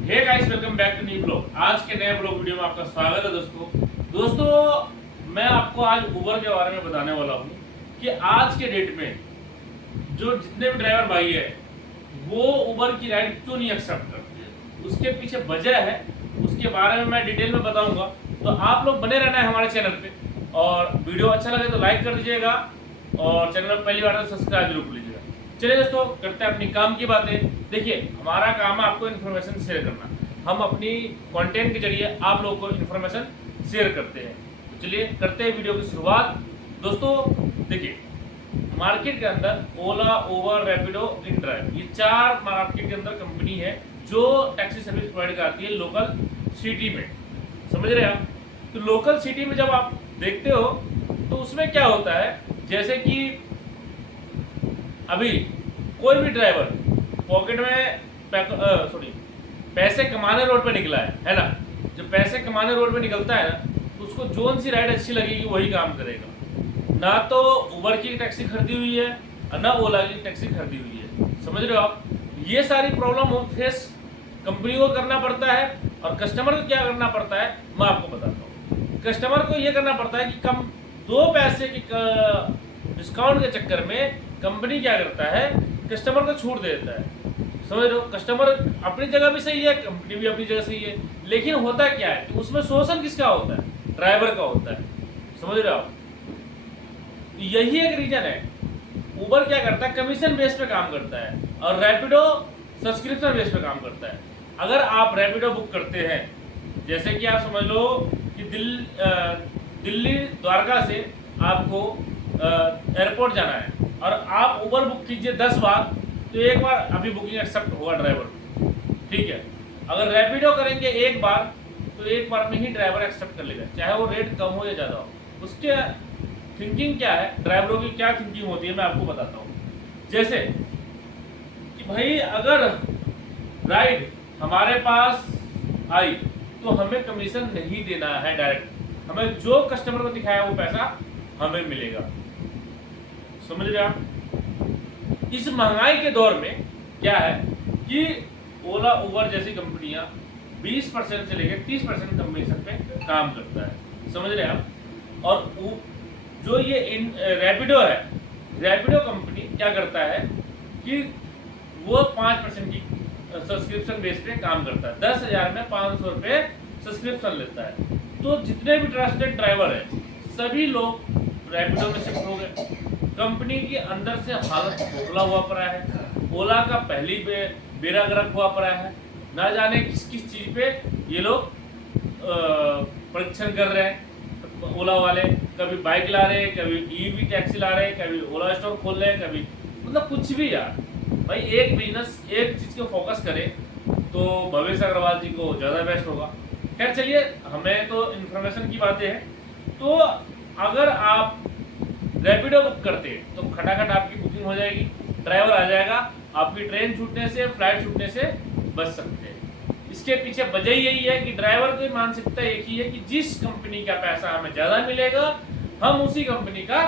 Hey guys, welcome back to new blog. आज के नए ब्लॉग वीडियो में आपका स्वागत है दोस्तों। मैं आपको आज उबर के बारे में बताने वाला हूँ कि आज के डेट में जो जितने भी ड्राइवर भाई है वो उबर की राइड क्यों नहीं एक्सेप्ट करते, उसके पीछे वजह है, उसके बारे में मैं डिटेल में बताऊंगा। तो आप लोग बने रहना है हमारे चैनल पे, और वीडियो अच्छा लगे तो लाइक कर दीजिएगा और चैनल पर पहली बार तो सब्सक्राइब जरूर कर लीजिएगा। चलिए दोस्तों, करते हैं अपनी काम की बातें। देखिए, हमारा काम है आपको इन्फॉर्मेशन शेयर करना। हम अपनी कंटेंट के जरिए आप लोगों को इन्फॉर्मेशन शेयर करते हैं। तो चलिए करते हैं वीडियो की शुरुआत। दोस्तों देखिए, मार्केट के अंदर ओला, उबर, रैपिडो, इनड्राइव, ये चार मार्केट के अंदर कंपनी है जो टैक्सी सर्विस प्रोवाइड कराती है लोकल सिटी में। समझ रहे हैं आप? तो लोकल सिटी में जब आप देखते हो तो उसमें क्या होता है, जैसे कि अभी कोई भी ड्राइवर पॉकेट में पैसे कमाने रोड पे निकला है ना। जब पैसे कमाने रोड पे निकलता है ना, तो उसको जोन सी राइड अच्छी लगेगी वही काम करेगा। ना तो उबर की टैक्सी खरीदी हुई है और ना ओला की टैक्सी खरीदी हुई है। समझ रहे हो आप? ये सारी प्रॉब्लम फेस कंपनी को करना पड़ता है, और कस्टमर को क्या करना पड़ता है मैं आपको बताता हूँ। कस्टमर को ये करना पड़ता है कि कम 2 पैसे की डिस्काउंट के चक्कर में कंपनी क्या करता है, कस्टमर को छूट दे देता है। समझ रहे हो? कस्टमर अपनी जगह भी सही है, कंपनी भी अपनी जगह सही है, लेकिन होता क्या है कि उसमें शोषण किसका होता है? ड्राइवर का होता है। समझ रहे हो आप? यही एक रीजन है। उबर क्या करता है, कमीशन बेस पे काम करता है, और रैपिडो सब्सक्रिप्शन बेस पे काम करता है। अगर आप रैपिडो बुक करते हैं, जैसे कि आप समझ लो कि दिल्ली द्वारका से आपको एयरपोर्ट जाना है, और आप उबर बुक कीजिए 10 बार, तो एक बार अभी बुकिंग एक्सेप्ट होगा ड्राइवर, ठीक है। अगर रैपिडो करेंगे एक बार, तो एक बार में ही ड्राइवर एक्सेप्ट कर लेगा, चाहे वो रेट कम हो या ज़्यादा हो। उसके थिंकिंग क्या है, ड्राइवरों की क्या थिंकिंग होती है मैं आपको बताता हूँ। जैसे कि भाई अगर राइड हमारे पास आई तो हमें कमीशन नहीं देना है डायरेक्ट, हमें जो कस्टमर को दिखाया वो पैसा हमें मिलेगा। समझ रहे आप? इस महंगाई के दौर में क्या है कि ओला, उबर जैसी कंपनियां 20% से लेकर 30% कमीशन पे काम करता है। समझ रहे आप? और जो ये रैपिडो है, रैपिडो कंपनी क्या करता है कि वो 5% की सब्सक्रिप्शन बेस पे काम करता है। 10,000 में 500 रुपये सब्सक्रिप्शन लेता है। तो जितने भी ट्रस्टेड ड्राइवर है सभी लोग रैपिडो में शिफ्ट हो गए। कंपनी के अंदर से हालत खोखला हुआ पड़ा है। ओला का पहली बेड़ा गर्क हुआ पड़ा है। ना जाने किस किस चीज़ पे ये लोग परीक्षण कर रहे हैं। ओला वाले कभी बाइक ला रहे हैं, कभी ईवी टैक्सी ला रहे हैं, कभी ओला स्टोर खोल रहे हैं, कभी मतलब कुछ भी यार। भाई एक बिजनेस एक चीज़ को फोकस करे तो भवेश अग्रवाल जी को ज़्यादा बेस्ट होगा। खैर चलिए, हमें तो इन्फॉर्मेशन की बातें हैं। तो अगर आप रैपिडो बुक करते हैं तो खटाखट आपकी बुकिंग हो जाएगी, ड्राइवर आ जाएगा, आपकी ट्रेन छूटने से, फ्लाइट छूटने से बच सकते हैं। इसके पीछे वजह यही है कि ड्राइवर की मानसिकता एक ही है कि जिस कंपनी का पैसा हमें ज़्यादा मिलेगा हम उसी कंपनी का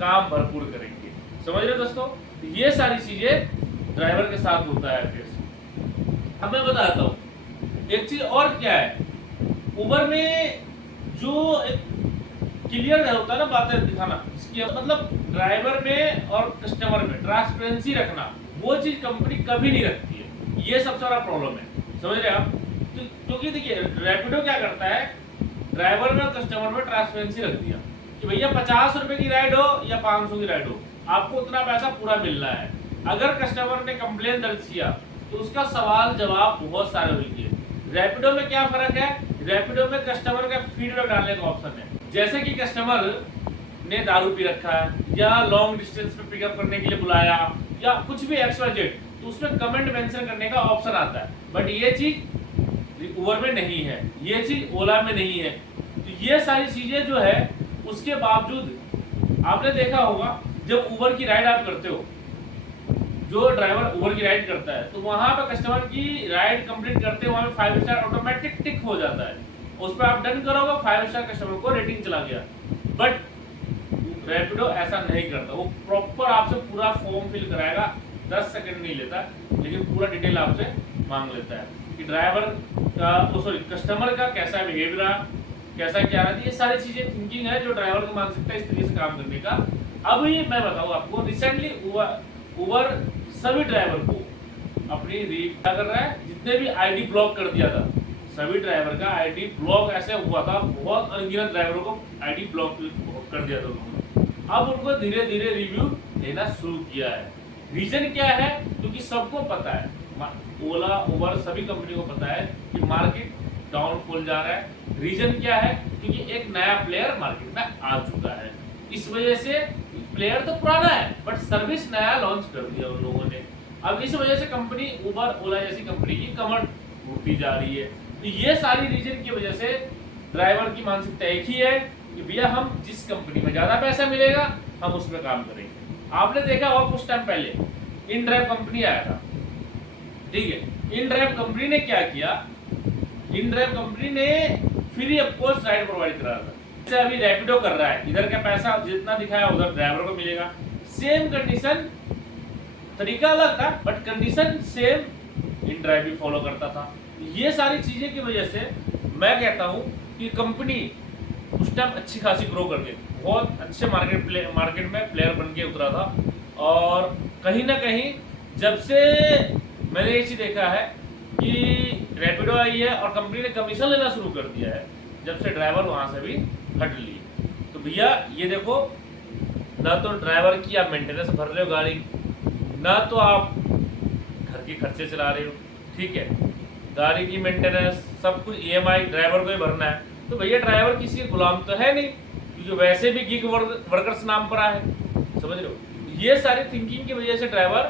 काम भरपूर करेंगे। समझ रहे हो दोस्तों? ये सारी चीज़ें ड्राइवर के साथ होता है। फिर अब मैं बताता हूँ एक चीज़ और क्या है। उबर में जो एक क्लियर होता है ना बातें दिखाना, इसकी मतलब ड्राइवर में और कस्टमर में ट्रांसपेरेंसी रखना, वो चीज़ कंपनी कभी नहीं रखती है। ये सबसे बड़ा प्रॉब्लम है। समझ रहे आप? तो क्योंकि देखिए, रैपिडो क्या करता है, ड्राइवर में और कस्टमर में ट्रांसपेरेंसी रख दिया कि भैया 50 रुपये की राइड हो या 500 की राइड हो, आपको उतना पैसा पूरा मिलना है। अगर कस्टमर ने कंप्लेन दर्ज किया तो उसका सवाल जवाब बहुत सारे होंगे। रैपिडो में क्या फ़र्क है, रैपिडो में कस्टमर का फीडबैक डालने का ऑप्शन है। जैसे कि कस्टमर ने दारू पी रखा है या लॉन्ग डिस्टेंस पे पिकअप करने के लिए बुलाया या कुछ भी XYZ, तो उसमें कमेंट मेंशन करने का ऑप्शन आता है। बट ये चीज़ उबर में नहीं है, ये चीज़ ओला में नहीं है। तो ये सारी चीज़ें जो है, उसके बावजूद आपने देखा होगा जब उबर की राइड आप करते हो, जो ड्राइवर उबर की राइड करता है तो वहाँ पर कस्टमर की राइड कंप्लीट करते वहाँ पे 5 स्टार ऑटोमेटिक टिक हो जाता है। उस पर आप डन करोगे, 5 स्टार कस्टमर को रेटिंग चला गया। बट रैपिडो ऐसा नहीं करता, वो प्रॉपर आपसे पूरा फॉर्म फिल कराएगा, 10 सेकंड नहीं लेता, लेकिन पूरा डिटेल आपसे मांग लेता है। कि ड्राइवर का कस्टमर का कैसा बिहेवियर रहा, कैसा क्या रहा, ये सारी चीजें थिंकिंग है जो ड्राइवर की मानसिकता इस तरीके से काम करने का। अभी मैं बताऊँ आपको, रिसेंटली उबर सभी ड्राइवर को अपनी क्या कर रहा है, जितने भी आईडी ब्लॉक कर दिया था, सभी ड्राइवर का आईडी ब्लॉक ऐसे हुआ था, बहुत अनगिनत ड्राइवरों को आईडी ब्लॉक कर दिया था उन्होंने। अब उनको धीरे धीरे रिव्यू देना शुरू किया है। रीजन क्या है, क्योंकि सबको पता है, ओला उबर सभी कंपनी को पता है कि मार्केट डाउनफॉल जा रहा है। रीजन क्या है, क्योंकि एक नया प्लेयर मार्केट में आ चुका है। इस वजह से प्लेयर तो पुराना है बट सर्विस नया लॉन्च कर दिया उन लोगों ने। अब इस वजह से कंपनी उबर ओला जैसी कंपनी की कमर टूटती जा रही है। तो ये सारी रीजन की वजह से ड्राइवर की मानसिकता एक ही है कि भैया हम जिस कंपनी में ज्यादा पैसा मिलेगा हम उसमें काम करेंगे। आपने देखा होगा कुछ टाइम पहले इन ड्राइव कंपनी आया था, ठीक है। इन ड्राइव कंपनी ने क्या किया, इन ड्राइव कंपनी ने free of cost ride provide करा था। जैसे अभी रैपिडो कर रहा है, इधर का पैसा जितना दिखाया उधर ड्राइवर को मिलेगा। सेम कंडीशन, तरीका अलग था but condition same in drive भी फॉलो करता था। ये सारी चीजें की वजह से मैं कहता हूं कि कंपनी उस टाइम अच्छी खासी ग्रो कर गई, बहुत अच्छे मार्केट में प्लेयर बन के उतरा था। और कहीं ना कहीं जब से मैंने ये चीज देखा है कि रैपिडो आई है और कंपनी ने कमीशन लेना शुरू कर दिया है, जब से ड्राइवर वहां से भी हट लिए। तो भैया ये देखो, ना तो ड्राइवर की आप मेंटेनेंस भर रहे हो गाड़ी, ना तो आप घर के खर्चे चला रहे हो, ठीक है, गाड़ी की मेंटेनेंस सब कुछ ईएमआई ड्राइवर को ही भरना है। तो भैया ड्राइवर किसी के गुलाम तो है नहीं, क्योंकि वैसे भी गिग वर्कर्स नाम पर है, समझ रहे हो। ये सारी थिंकिंग की वजह से ड्राइवर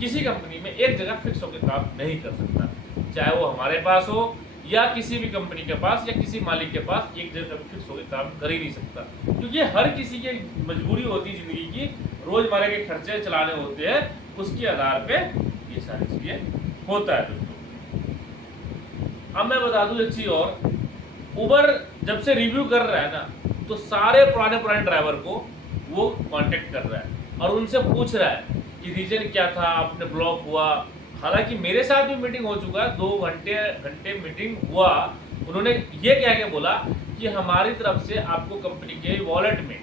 किसी कंपनी में एक जगह फिक्स होकर काम नहीं कर सकता, चाहे वो हमारे पास हो या किसी भी कंपनी के पास या किसी मालिक के पास, एक जगह फिक्स होकर काम कर ही नहीं सकता। क्योंकि हर किसी की मजबूरी होती है जिंदगी की, रोजमर्रा के खर्चे चलाने होते हैं, उसके आधार पे ये सारी चीजें होता है दोस्तों। अब मैं बता दूं एक चीज और, उबर जब से रिव्यू कर रहा है ना, तो सारे पुराने ड्राइवर को वो कांटेक्ट कर रहा है और उनसे पूछ रहा है कि रीजन क्या था, आपने ब्लॉक हुआ। हालांकि मेरे साथ भी मीटिंग हो चुका है, 2 घंटे मीटिंग हुआ। उन्होंने ये कह के बोला कि हमारी तरफ से आपको कंपनी के वॉलेट में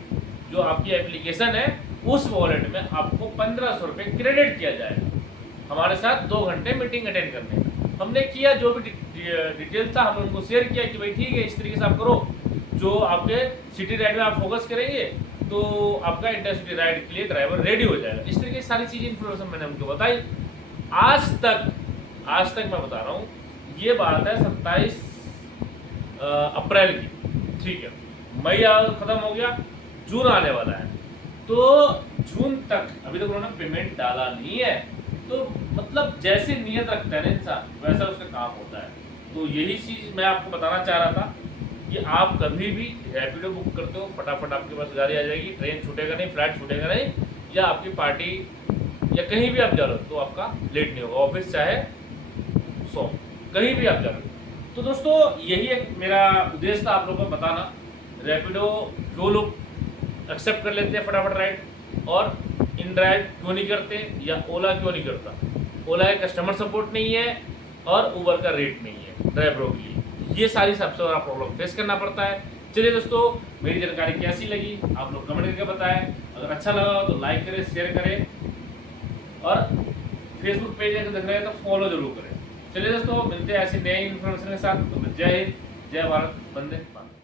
जो आपकी एप्लीकेशन है, उस वॉलेट में आपको 1500 रुपये क्रेडिट किया जाएगा। हमारे साथ 2 घंटे मीटिंग अटेंड करने का हमने किया, जो भी डिटेल था हमने उनको शेयर किया कि भाई ठीक है, इस तरीके से आप करो, जो आपके सिटी राइड में आप फोकस करेंगे तो आपका इंटरसिटी राइड के लिए ड्राइवर रेडी हो जाएगा। इस तरीके की सारी चीज़ इन्फॉर्मेशन मैंने उनको बताई। आज तक मैं बता रहा हूँ, ये बात है 27 अप्रैल की, ठीक है। मई खत्म हो गया, जून आने वाला है, तो जून तक अभी तक उन्होंने पेमेंट डाला नहीं है। तो मतलब जैसे नियत रखता है ना इंसान, वैसा उसका काम होता है। तो यही चीज़ मैं आपको बताना चाह रहा था कि आप कभी भी रैपिडो बुक करते हो, फटाफट आपके पास गाड़ी आ जाएगी, ट्रेन छूटेगा नहीं, फ्लाइट छूटेगा नहीं, या आपकी पार्टी या कहीं भी आप जा रहे हो तो आपका लेट नहीं होगा, ऑफिस चाहे सो कहीं भी आप जा रहे हो। तो दोस्तों यही एक मेरा उद्देश्य था आप लोगों को बताना, रैपिडो क्यों लोग एक्सेप्ट कर लेते हैं फटाफट राइड, और इन ड्राइव क्यों नहीं करते, या ओला क्यों नहीं करता। ओला का कस्टमर सपोर्ट नहीं है और उबर का रेट नहीं है ड्राइवरों के लिए। ये सारी सबसे बड़ा प्रॉब्लम फेस करना पड़ता है। चलिए दोस्तों, मेरी जानकारी कैसी लगी आप लोग कमेंट करके बताएं। अगर अच्छा लगा तो लाइक करें, शेयर करें, और फेसबुक पेज अगर देख रहे हैं तो फॉलो जरूर करें। चलिए दोस्तों, मिलते हैं ऐसे नए इन्फॉर्मेशन के साथ। तो जय हिंद, जय भारत, वंदे मातरम।